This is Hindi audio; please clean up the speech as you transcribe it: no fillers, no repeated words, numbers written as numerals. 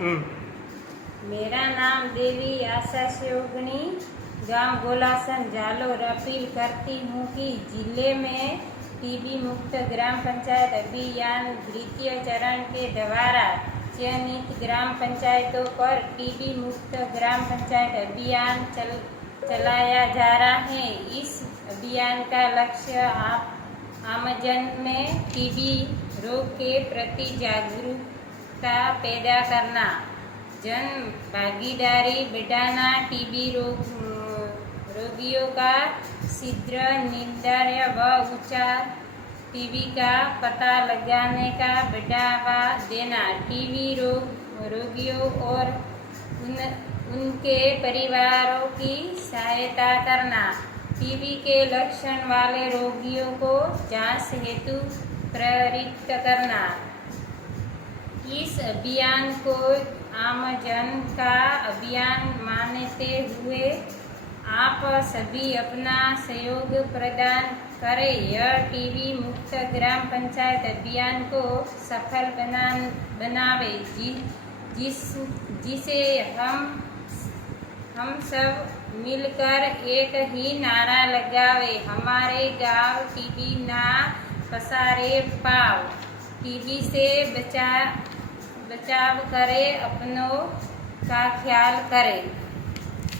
मेरा नाम देवी आशा शिवगणी, गांव गोलासन जालोर। अपील करती हूँ कि जिले में टीबी मुक्त ग्राम पंचायत अभियान द्वितीय चरण के द्वारा चयनित ग्राम पंचायतों पर टीबी मुक्त ग्राम पंचायत अभियान चलाया जा रहा है। इस अभियान का लक्ष्य आमजन में टीबी रोग के प्रति जागरूकता पैदा करना, जन भागीदारी बढ़ाना, टीबी रोगियों का शीघ्र निदान व उपचार, टीबी का पता लगाने का बढ़ावा देना, टीबी रोगियों और उनके परिवारों की सहायता करना, टीबी के लक्षण वाले रोगियों को जांच हेतु प्रेरित करना। इस अभियान को आमजन का अभियान मानते हुए आप सभी अपना सहयोग प्रदान करें। यह टीबी मुक्त ग्राम पंचायत अभियान को सफल बनावे, जिसे हम सब मिलकर एक ही नारा लगावे, हमारे गांव टीबी ना पसारे पाव। टीबी से बचाव करें, अपनों का ख्याल करें।